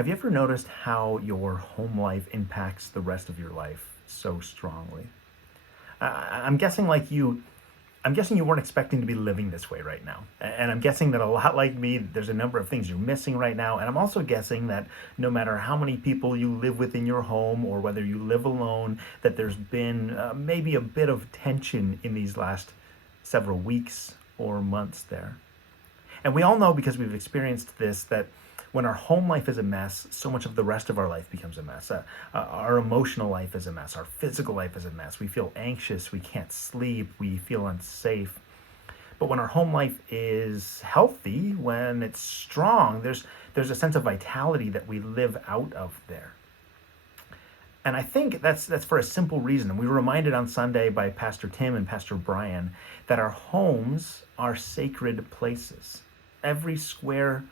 Have you ever noticed how your home life impacts the rest of your life so strongly? I'm guessing I'm guessing you weren't expecting to be living this way right now. And I'm guessing that a lot like me, there's a number of things you're missing right now. And I'm also guessing that no matter how many people you live with in your home or whether you live alone, that there's been maybe a bit of tension in these last several weeks or months there. And we all know because we've experienced this that when our home life is a mess, so much of the rest of our life becomes a mess. Our emotional life is a mess. Our physical life is a mess. We feel anxious. We can't sleep. We feel unsafe. But when our home life is healthy, when it's strong, there's a sense of vitality that we live out of there. And I think that's for a simple reason. We were reminded on Sunday by Pastor Tim and Pastor Brian that our homes are sacred places. Every square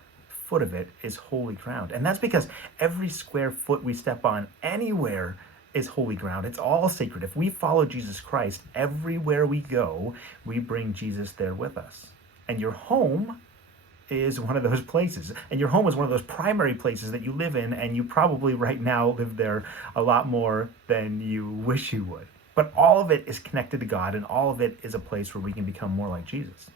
foot of it is holy ground. And that's because every square foot we step on anywhere is holy ground. It's all sacred. If we follow Jesus Christ, everywhere we go, we bring Jesus there with us. And your home is one of those places. And your home is one of those primary places that you live in, and you probably right now live there a lot more than you wish you would. But all of it is connected to God, and all of it is a place where we can become more like Jesus.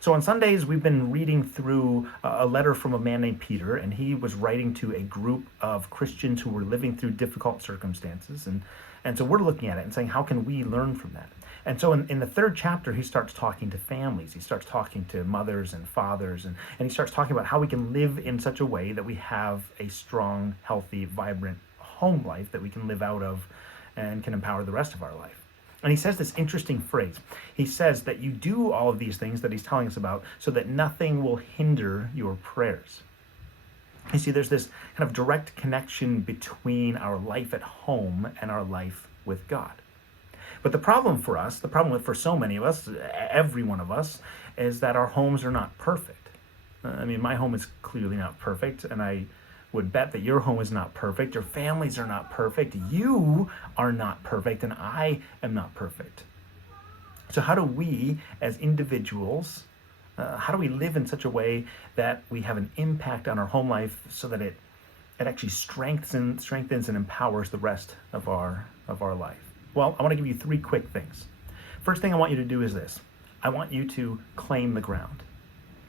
So on Sundays, we've been reading through a letter from a man named Peter, and he was writing to a group of Christians who were living through difficult circumstances. And so we're looking at it and saying, how can we learn from that? And so in the third chapter, he starts talking to families. He starts talking to mothers and fathers, and he starts talking about how we can live in such a way that we have a strong, healthy, vibrant home life that we can live out of and can empower the rest of our life. And he says this interesting phrase. He says that you do all of these things that he's telling us about so that nothing will hinder your prayers. You see, there's this kind of direct connection between our life at home and our life with God. But the problem for us, for so many of us, every one of us, is that our homes are not perfect. I mean, my home is clearly not perfect, and I would bet that your home is not perfect, your families are not perfect, you are not perfect, and I am not perfect. So how do we as individuals, how do we live in such a way that we have an impact on our home life so that it actually strengthens and empowers the rest of our life? Well, I want to give you 3 quick things. First thing I want you to do is this. I want you to claim the ground.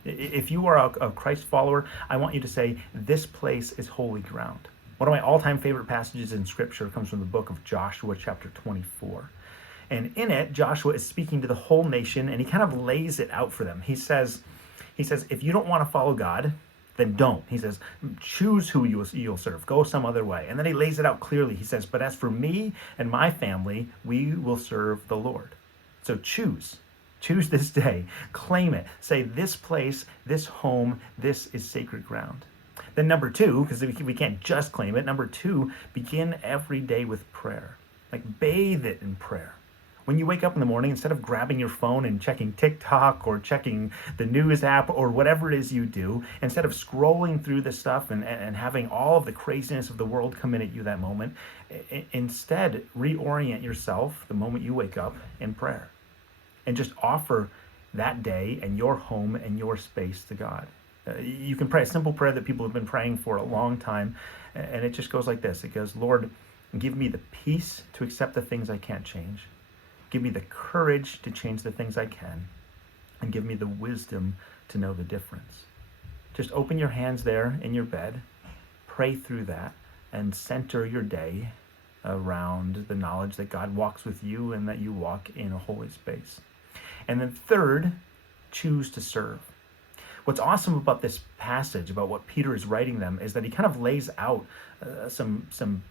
If you are a Christ follower, I want you to say, this place is holy ground. One of my all-time favorite passages in Scripture comes from the book of Joshua, chapter 24. And in it, Joshua is speaking to the whole nation, and he kind of lays it out for them. He says, if you don't want to follow God, then don't. He says, choose who you'll serve. Go some other way. And then he lays it out clearly. He says, but as for me and my family, we will serve the Lord. So choose. Choose this day. Claim it. Say, this place, this home, this is sacred ground. Then number 2, because we can't just claim it, number 2, begin every day with prayer. Like, bathe it in prayer. When you wake up in the morning, instead of grabbing your phone and checking TikTok or checking the news app or whatever it is you do, instead of scrolling through this stuff and having all of the craziness of the world come in at you that moment, instead reorient yourself the moment you wake up in prayer. And just offer that day and your home and your space to God. You can pray a simple prayer that people have been praying for a long time, and it just goes like this. It goes, Lord, give me the peace to accept the things I can't change. Give me the courage to change the things I can, and give me the wisdom to know the difference. Just open your hands there in your bed, pray through that, and center your day around the knowledge that God walks with you and that you walk in a holy space. And then third, choose to serve. What's awesome about this passage, about what Peter is writing them, is that he kind of lays out some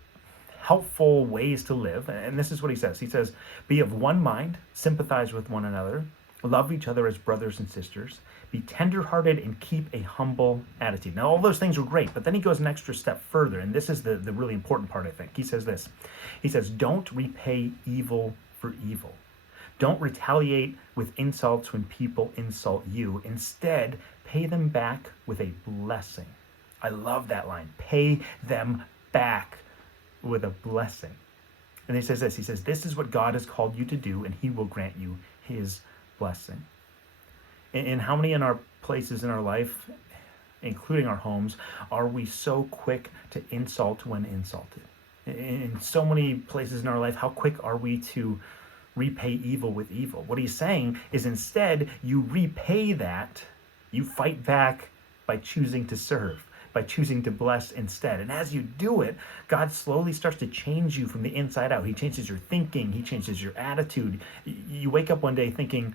helpful ways to live. And this is what he says. He says, be of one mind, sympathize with one another, love each other as brothers and sisters, be tenderhearted, and keep a humble attitude. Now, all those things are great, but then he goes an extra step further, and this is the really important part, I think. He says this. He says, don't repay evil for evil. Don't retaliate with insults when people insult you. Instead, pay them back with a blessing. I love that line. Pay them back with a blessing. And he says this. He says, this is what God has called you to do, and he will grant you his blessing. And how many in our places in our life including our homes, are we so quick to insult when insulted? In so many places in our life, how quick are we to repay evil with evil? What he's saying is instead, you repay that, you fight back by choosing to serve, by choosing to bless instead. And as you do it, God slowly starts to change you from the inside out. He changes your thinking, he changes your attitude. You wake up one day thinking,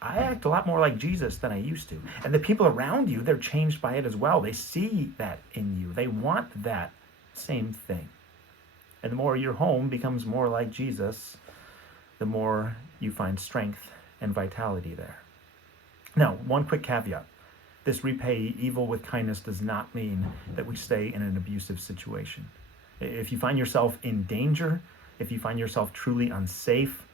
I act a lot more like Jesus than I used to. And the people around you, they're changed by it as well. They see that in you. They want that same thing. And the more your home becomes more like Jesus, the more you find strength and vitality there. Now, one quick caveat. This repay evil with kindness does not mean that we stay in an abusive situation. If you find yourself in danger, if you find yourself truly unsafe,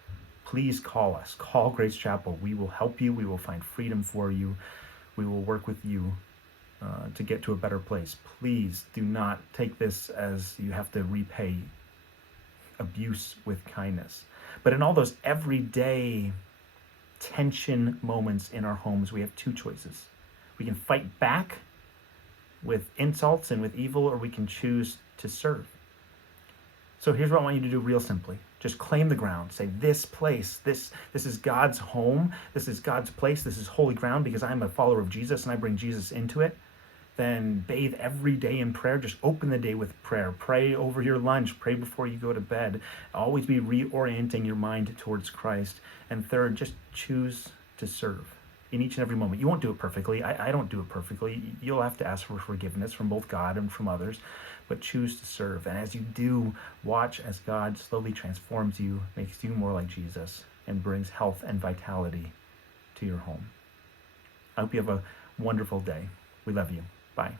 please call us. Call Grace Chapel. We will help you. We will find freedom for you. We will work with you to get to a better place. Please do not take this as you have to repay abuse with kindness. But in all those everyday tension moments in our homes, we have two choices. We can fight back with insults and with evil, or we can choose to serve. So here's what I want you to do real simply. Just claim the ground. Say, this place, this is God's home. This is God's place. This is holy ground because I'm a follower of Jesus and I bring Jesus into it. Then bathe every day in prayer. Just open the day with prayer. Pray over your lunch. Pray before you go to bed. Always be reorienting your mind towards Christ. And third, just choose to serve in each and every moment. You won't do it perfectly. I don't do it perfectly. You'll have to ask for forgiveness from both God and from others, but choose to serve. And as you do, watch as God slowly transforms you, makes you more like Jesus, and brings health and vitality to your home. I hope you have a wonderful day. We love you. Bye.